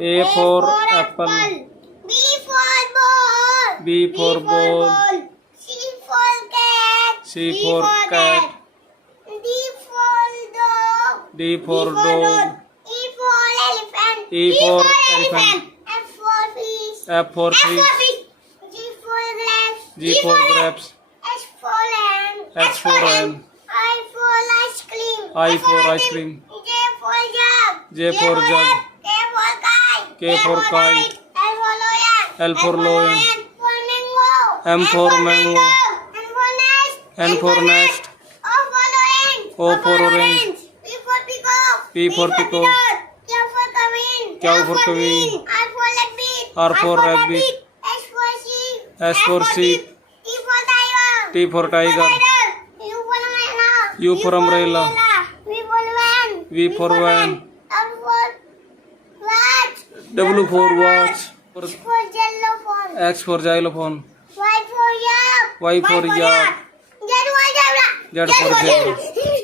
A for apple. B for ball. B for ball. C for cat. C for cat. D for dog. D for dog. E for elephant. E for elephant. F for fish. F for fish. G for grapes. G for grapes. H for lamb. H for lamb. I for ice cream. I for ice cream. J for jug. J for jug. K for kite. K for kite. L for lion. L for lion. For mango. M for mango. N for nest. N for nest. O for orange. O for orange. P for peacock. P for peacock. Q for queen. Q for queen. R for rabbit. R for rabbit. S for sheep. S for sheep. T for tiger. T for tiger. U for umbrella. U for umbrella. V for van. V for van. W for watch. W for watch. X for xylophone. X for xylophone. Y for yak. Y for yak. Z for zebra. Z for zebra.